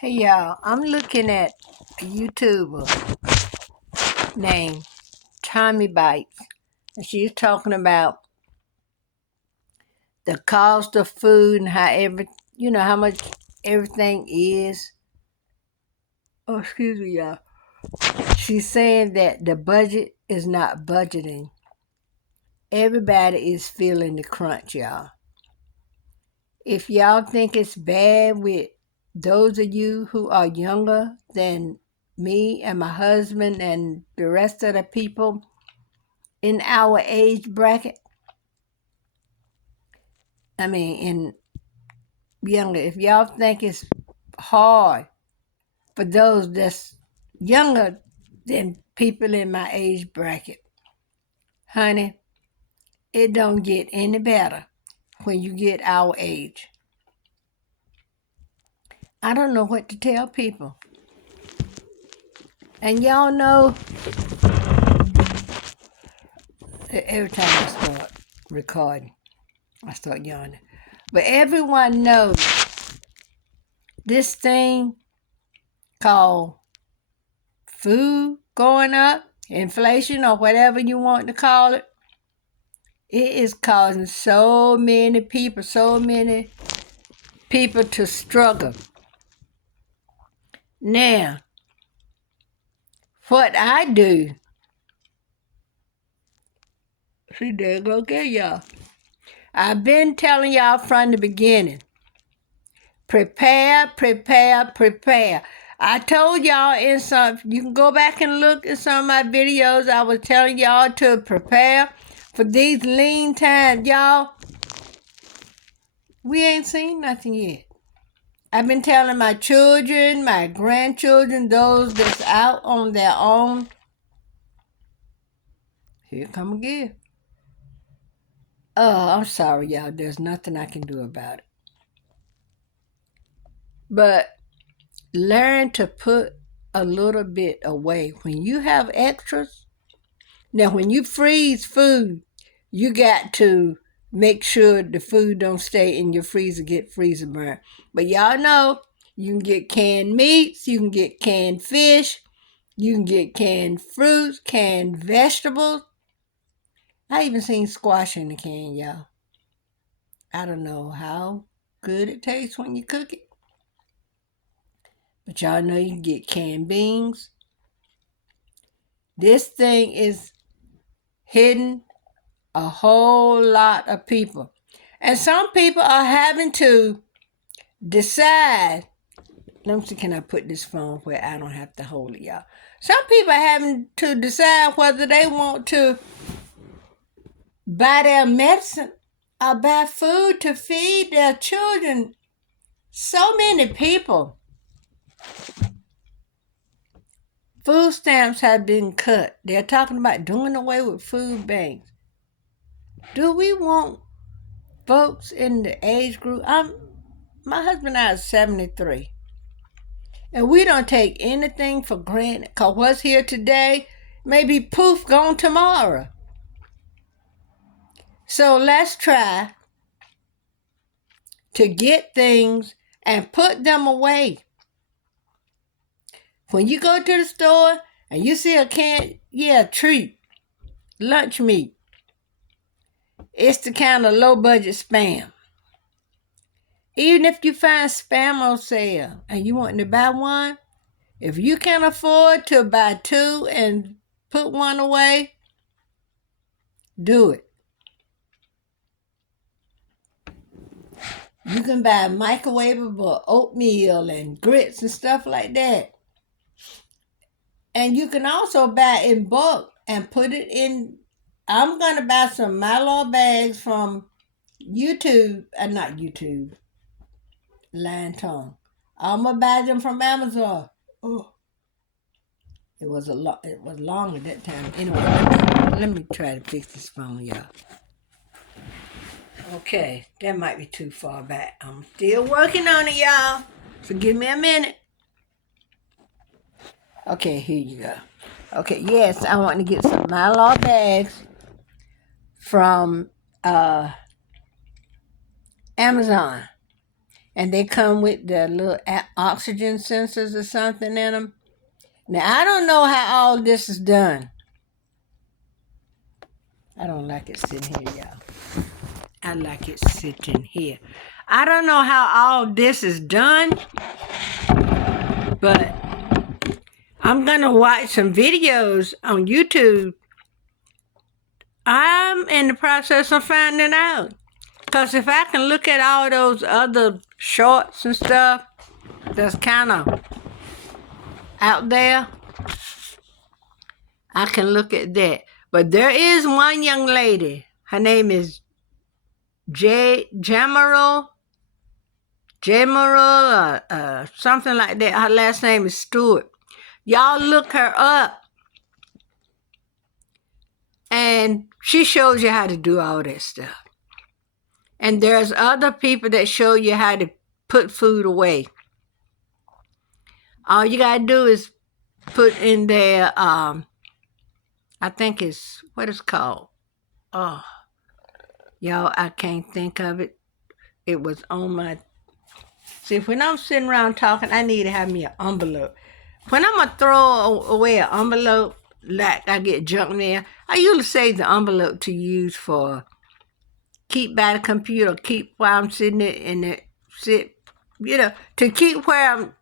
Hey y'all, I'm looking at a YouTuber named Tommy Bites, and she's talking about the cost of food and how much everything is. Oh, excuse me, y'all. She's saying that the budget is not budgeting. Everybody is feeling the crunch, y'all. If y'all think it's bad with those of you who are younger than me and my husband and the rest of the people in our age bracket, in younger, if y'all think it's hard for those that's younger than people in my age bracket, honey, it don't get any better when you get our age. I don't know what to tell people. And y'all know, every time I start recording, I start yawning. But everyone knows this thing called food going up, inflation, or whatever you want to call it. It is causing so many people to struggle. Now, what I do, see, there go get y'all. I've been telling y'all from the beginning, prepare. I told y'all you can go back and look at some of my videos. I was telling y'all to prepare for these lean times. Y'all, we ain't seen nothing yet. I've been telling my children, my grandchildren, those that's out on their own. Here come again. Oh, I'm sorry, y'all. There's nothing I can do about it. But learn to put a little bit away. When you have extras, now when you freeze food, you got to make sure the food don't stay in your freezer, get freezer burn. But y'all know you can get canned meats, you can get canned fish, you can get canned fruits, canned vegetables. I even seen squash in the can, y'all. I don't know how good it tastes when you cook it. But y'all know you can get canned beans. This thing is hitting a whole lot of people. And some people are having to decide. Let me see, can I put this phone where I don't have to hold it, y'all? Some people are having to decide whether they want to buy their medicine or buy food to feed their children. So many people. Food stamps have been cut. They're talking about doing away with food banks. Do we want folks in the age group? My husband and I are 73. And we don't take anything for granted. Because what's here today may be poof, gone tomorrow. So let's try to get things and put them away. When you go to the store and you see a can, treat, lunch meat, it's the kind of low budget spam. Even if you find spam on sale and you want to buy one, if you can afford to buy two and put one away, do it. You can buy microwavable oatmeal and grits and stuff like that. And you can also buy in bulk and put it in. I'm going to buy some Mylar bags from not YouTube, Line Tongue. I'm going to buy them from Amazon. Oh, it was long at that time. Anyway, let me try to fix this phone, y'all. Okay, that might be too far back. I'm still working on it, y'all. So give me a minute. Okay, here you go. Okay, yes, I want to get some Mylar bags from Amazon. and they come with the little oxygen sensors or something in them. Now, I don't know how all this is done. I don't like it sitting here, y'all. I like it sitting here. I don't know how all this is done, but I'm going to watch some videos on YouTube. I'm in the process of finding out. Because if I can look at all those other shorts and stuff that's kind of out there, I can look at that. But there is one young lady. Her name is Jamaral, something like that. Her last name is Stewart. Y'all look her up. And she shows you how to do all that stuff. And there's other people that show you how to put food away. All you got to do is put in there, I think it's, what it's called? Oh, y'all, I can't think of it. It was on my, see, when I'm sitting around talking, I need to have me an envelope. When I'm going to throw away an envelope, like I get junk there, I usually save the envelope to use for keep by the computer, keep while I'm sitting in it, to keep where I'm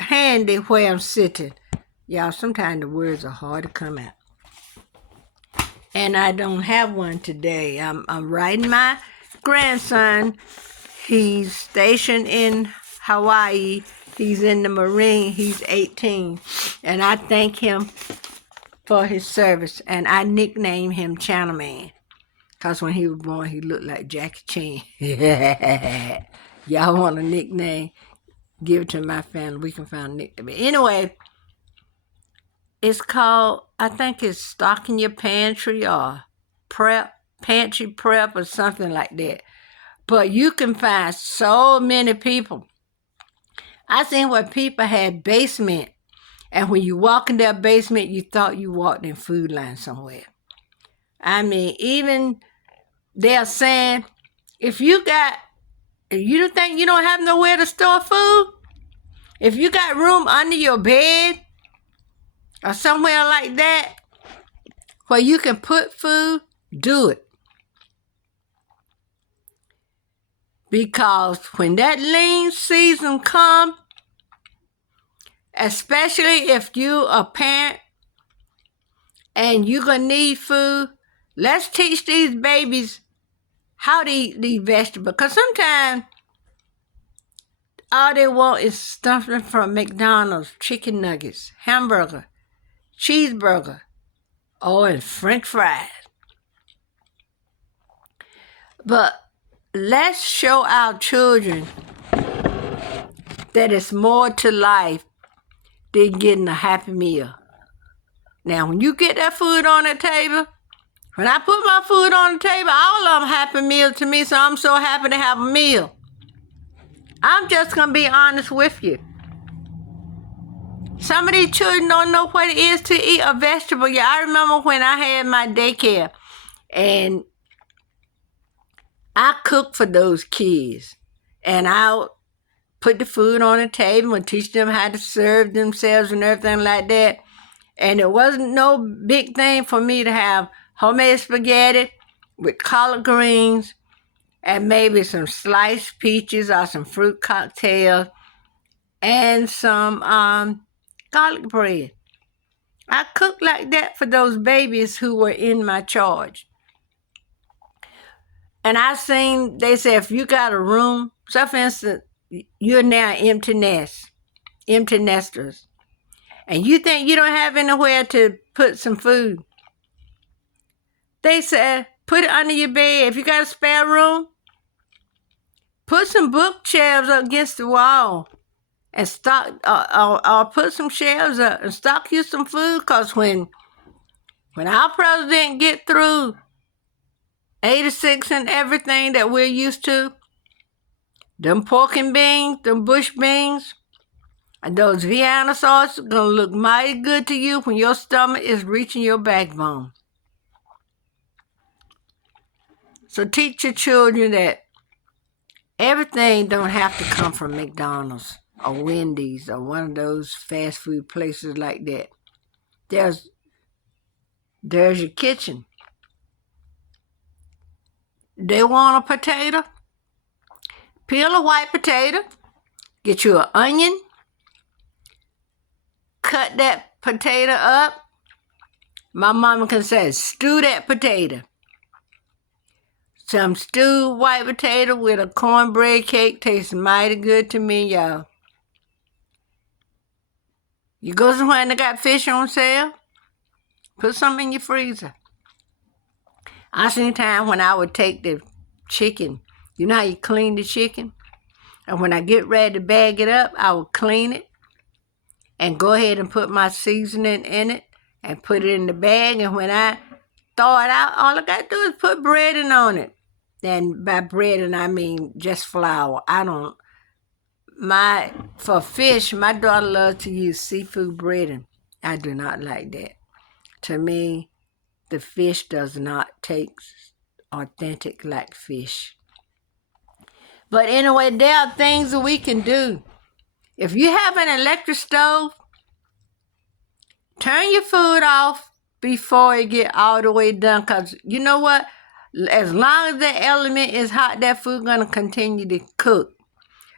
handy where I'm sitting. Y'all, sometimes the words are hard to come out. And I don't have one today. I'm riding my grandson. He's stationed in Hawaii. He's in the Marine. He's 18. And I thank him for his service. And I nicknamed him Channel Man. Because when he was born, he looked like Jackie Chan. Y'all want a nickname? Give it to my family. We can find a nickname. Anyway, it's called, I think it's Stocking Your Pantry or Pantry Prep or something like that. But you can find so many people. I seen where people had basement. And when you walk in their basement, you thought you walked in Food Line somewhere. I mean, even they're saying, if you think you don't have nowhere to store food, if you got room under your bed or somewhere like that where you can put food, do it. Because when that lean season comes, especially if you a parent and you're going to need food, let's teach these babies how to eat these vegetables. Because sometimes all they want is stuffing from McDonald's, chicken nuggets, hamburger, cheeseburger, and French fries. But let's show our children that it's more to life than getting a Happy Meal. Now, when you get that food on the table, when I put my food on the table, all of them Happy Meal to me, so I'm so happy to have a meal. I'm just going to be honest with you. Some of these children don't know what it is to eat a vegetable. Yeah, I remember when I had my daycare, and I cooked for those kids. And I put the food on the table and teach them how to serve themselves and everything like that. And it wasn't no big thing for me to have homemade spaghetti with collard greens and maybe some sliced peaches or some fruit cocktails and some garlic bread. I cooked like that for those babies who were in my charge. And I seen, they said, if you got a room, so for instance, you're now empty nesters, and you think you don't have anywhere to put some food. They said, put it under your bed. If you got a spare room, put some bookshelves up against the wall and stock, or put some shelves up and stock you some food. Because when our president get through 86 and everything that we're used to, them pork and beans, them bush beans, and those Vienna sauce are going to look mighty good to you when your stomach is reaching your backbone. So teach your children that everything don't have to come from McDonald's or Wendy's or one of those fast food places like that. There's your kitchen. They want a potato? Peel a white potato, get you an onion, cut that potato up. My mama can say, stew that potato. Some stewed white potato with a cornbread cake tastes mighty good to me, y'all. You go somewhere and they got fish on sale, put some in your freezer. I seen time when I would take the chicken. You know how you clean the chicken? And when I get ready to bag it up, I would clean it and go ahead and put my seasoning in it and put it in the bag. And when I thaw it out, all I got to do is put breading on it. And by breading, I mean just flour. For fish, my daughter loves to use seafood breading. I do not like that. To me, the fish does not taste authentic like fish. But anyway, there are things that we can do. If you have an electric stove, turn your food off before it get all the way done. Because you know what? As long as the element is hot, that food going to continue to cook.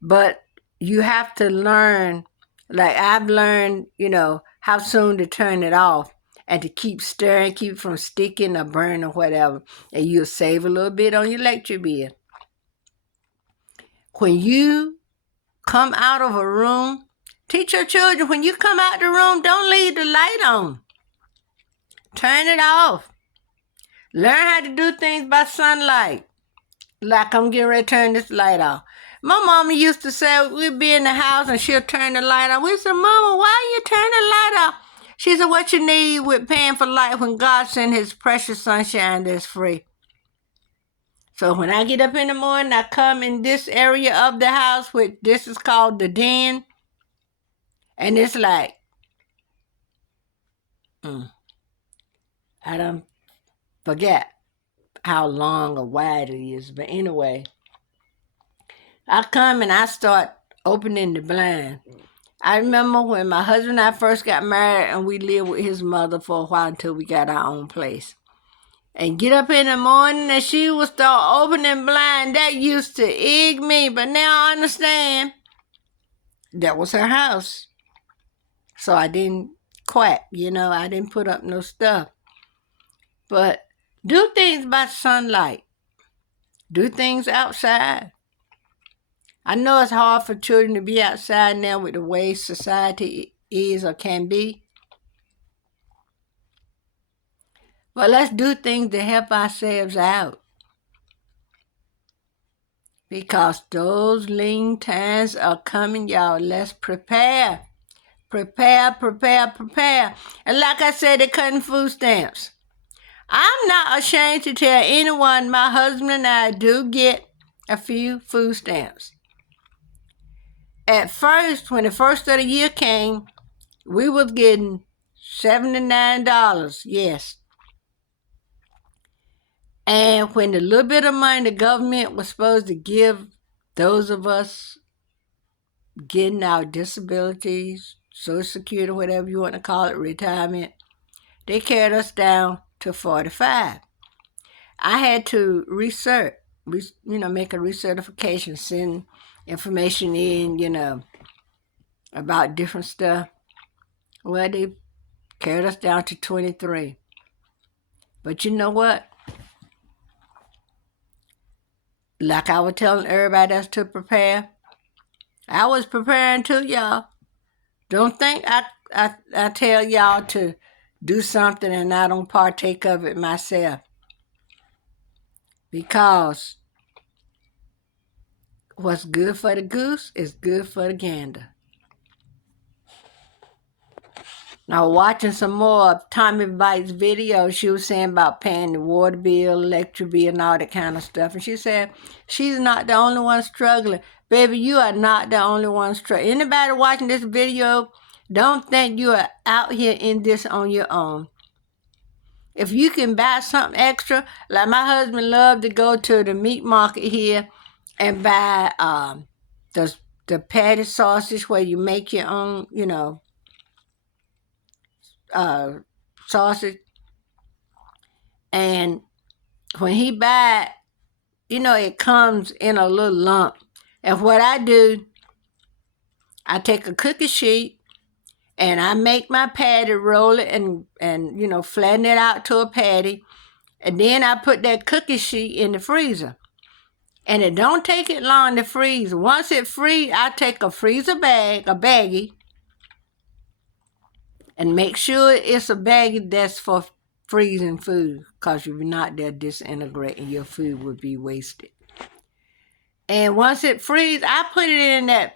But you have to learn, like I've learned, how soon to turn it off and to keep stirring, keep it from sticking or burning or whatever. And you'll save a little bit on your electric bill. When you come out of a room, teach your children, when you come out the room, don't leave the light on. Turn it off. Learn how to do things by sunlight. Like I'm getting ready to turn this light off. My mama used to say we'd be in the house and she'll turn the light off. We said, Mama, why you turn the light off? She said, what you need with paying for light when God sent his precious sunshine that's free? So when I get up in the morning, I come in this area of the house, which this is called the den. And it's like, I don't forget how long or wide it is. But anyway, I come and I start opening the blind. I remember when my husband and I first got married and we lived with his mother for a while until we got our own place. And get up in the morning and she would start opening blind. That used to egg me, but now I understand that was her house. So I didn't quack, I didn't put up no stuff. But do things by sunlight. Do things outside. I know it's hard for children to be outside now with the way society is or can be. But let's do things to help ourselves out. Because those lean times are coming, y'all. Let's prepare. Prepare. And like I said, they're cutting food stamps. I'm not ashamed to tell anyone my husband and I do get a few food stamps. At first, when the first of the year came, we was getting $79, yes. And when the little bit of money the government was supposed to give those of us getting our disabilities, Social Security, whatever you want to call it, retirement, they carried us down to 45. I had to research, make a recertification, send information in, about different stuff. Well, they carried us down to 23. But you know what? Like I was telling everybody else to prepare, I was preparing too, y'all. Don't think I tell y'all to do something and I don't partake of it myself. Because what's good for the goose is good for the gander. Now, watching some more of Tommy Bite's video, she was saying about paying the water bill, electric bill, and all that kind of stuff. And she said, she's not the only one struggling. Baby, you are not the only one struggling. Anybody watching this video, don't think you are out here in this on your own. If you can buy something extra, like my husband loved to go to the meat market here and buy the the patty sausage where you make your own, uh, sausage. And when he buy it, it comes in a little lump. And what I do, I take a cookie sheet and I make my patty, roll it, and flatten it out to a patty. And then I put that cookie sheet in the freezer. And it don't take it long to freeze. Once it freeze, I take a freezer bag, a baggie, and make sure it's a baggie that's for freezing food. Because if you're not, they'll disintegrate and your food would be wasted. And once it freezes, I put it in that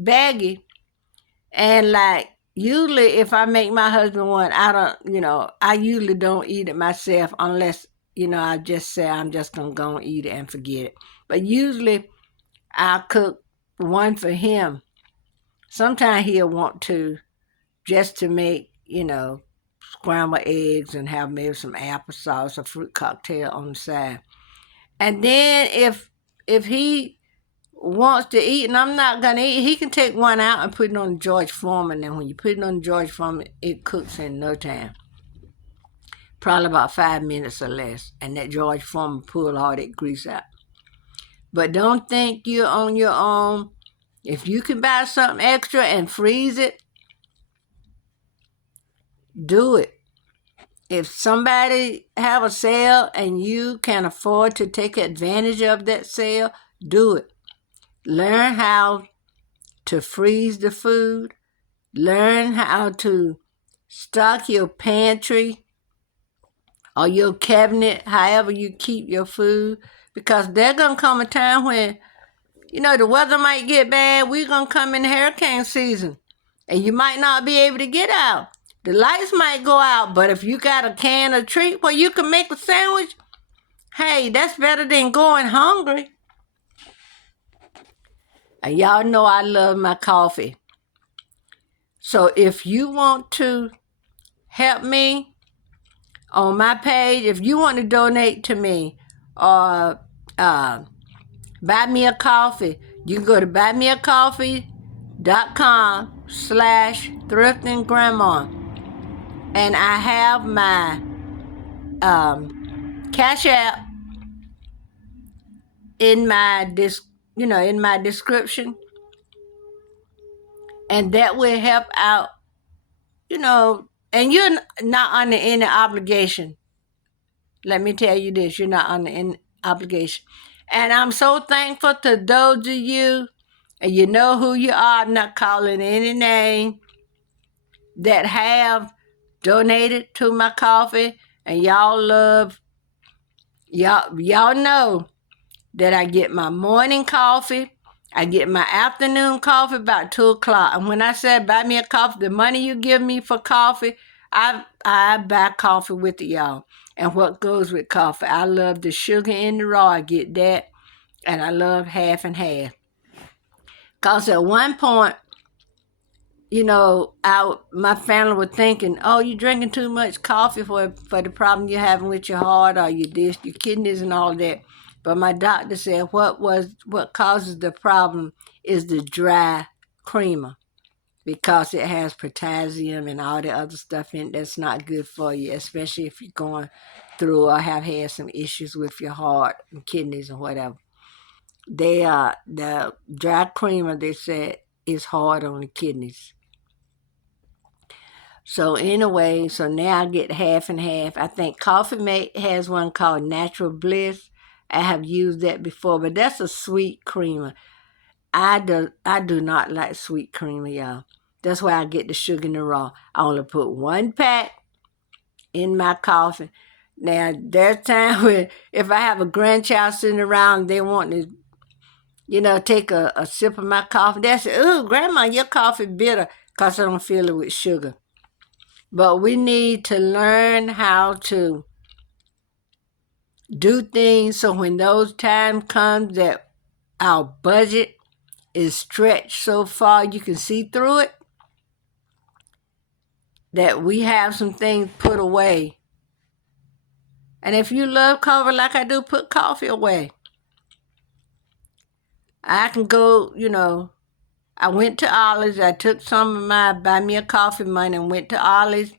baggie. And like, usually if I make my husband one, I usually don't eat it myself unless, I just say I'm just going to go and eat it and forget it. But usually I'll cook one for him. Sometimes he'll want to just to make, scrambled eggs and have maybe some applesauce or fruit cocktail on the side. And then if he wants to eat and I'm not gonna eat, he can take one out and put it on George Foreman. And when you put it on George Foreman, it cooks in no time. Probably about 5 minutes or less. And that George Foreman pull all that grease out. But don't think you're on your own. If you can buy something extra and freeze it, do it. If somebody have a sale and you can afford to take advantage of that sale, do it. Learn how to freeze the food. Learn how to stock your pantry or your cabinet, however you keep your food. Because there's going to come a time when, the weather might get bad. We're going to come in hurricane season. And you might not be able to get out. The lights might go out, but if you got a can of treat where you can make a sandwich, hey, that's better than going hungry. And y'all know I love my coffee. So if you want to help me on my page, if you want to donate to me or buy me a coffee, you can go to buymeacoffee.com/thriftinggrandma. And I have my Cash App in my in my description, and that will help out. And you're not under any obligation. Let me tell you this: you're not under any obligation. And I'm so thankful to those of you, and you know who you are. I'm not calling any name that have donated to my coffee, and y'all know that I get my morning coffee, I get my afternoon coffee about 2 o'clock. And when I said buy me a coffee, the money you give me for coffee, I buy coffee with y'all. And what goes with coffee, I love the sugar in the raw, I get that. And I love half and half. Because at one point, my family was thinking, oh, you're drinking too much coffee for the problem you're having with your heart or your kidneys and all that. But my doctor said what causes the problem is the dry creamer, because it has potassium and all the other stuff in it that's not good for you, especially if you're going through or have had some issues with your heart and kidneys or whatever. The dry creamer, they said, is hard on the kidneys. So anyway, so now I get half and half. I think Coffee Mate has one called Natural Bliss. I have used that before, but that's a sweet creamer. I do not like sweet creamer, y'all. That's why I get the sugar in the raw. I only put 1 pack in my coffee. Now, there's time when if I have a grandchild sitting around, they want to, take a sip of my coffee. They say, ooh, Grandma, your coffee bitter, because I don't fill it with sugar. But we need to learn how to do things so when those times comes that our budget is stretched so far you can see through it, that we have some things put away. And if you love coffee like I do, put coffee away. I can go, I went to Ollie's. I took some of my buy me a coffee money and went to Ollie's,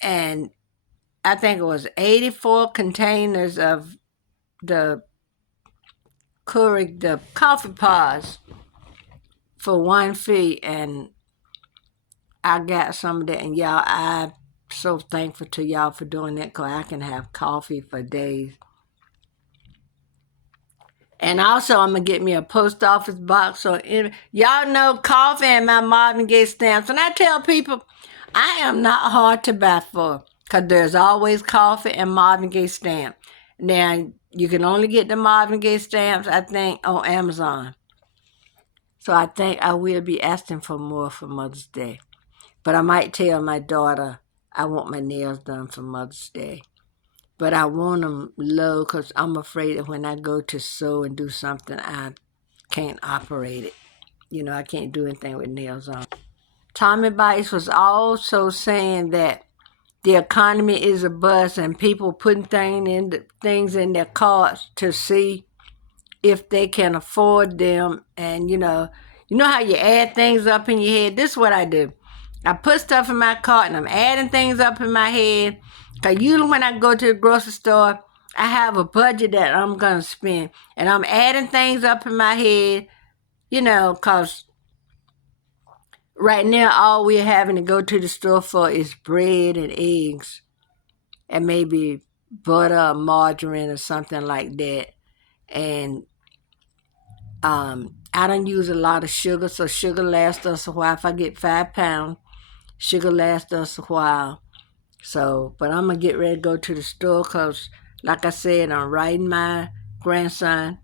and I think it was 84 containers of the Keurig, the coffee pods for one fee, and I got some of that. And y'all, I'm so thankful to y'all for doing that, because I can have coffee for days. And also, I'm going to get me a post office box. So, y'all know coffee and my Marvin Gaye stamps. And I tell people, I am not hard to buy for, because there's always coffee and Marvin Gaye stamp. Now, you can only get the Marvin Gaye stamps, I think, on Amazon. So I think I will be asking for more for Mother's Day. But I might tell my daughter I want my nails done for Mother's Day. But I want them low, because I'm afraid that when I go to sew and do something, I can't operate it. I can't do anything with nails on. Tommy Bites was also saying that the economy is a bust and people putting things in their carts to see if they can afford them. And, you know how you add things up in your head? This is what I do. I put stuff in my cart and I'm adding things up in my head. Because usually when I go to the grocery store, I have a budget that I'm going to spend. And I'm adding things up in my head, because right now all we're having to go to the store for is bread and eggs and maybe butter or margarine or something like that. And I don't use a lot of sugar, so sugar lasts us a while. If I get 5 pounds, sugar lasts us a while. So, but I'm going to get ready to go to the store, because, like I said, I'm writing my grandson,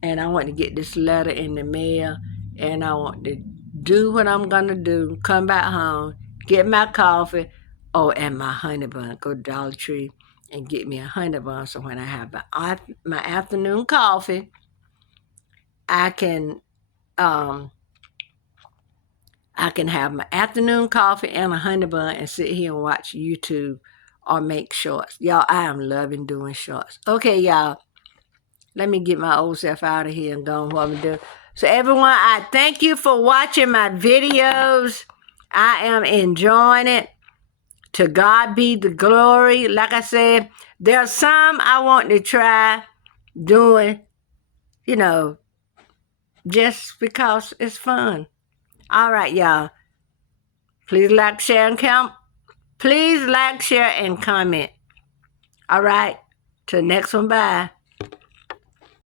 and I want to get this letter in the mail, and I want to do what I'm going to do, come back home, get my coffee, and my honey bun. Go to Dollar Tree and get me a honey bun, so when I have my afternoon coffee, I can have my afternoon coffee and a honey bun and sit here and watch YouTube or make shorts. Y'all, I am loving doing shorts. Okay, y'all, let me get my old self out of here and go on what I'm doing. So everyone, I thank you for watching my videos. I am enjoying it. To God be the glory. Like I said, there are some I want to try doing, just because it's fun. All right, y'all. Please like, share, and comment. Please like, share, and comment. All right. Till next one. Bye.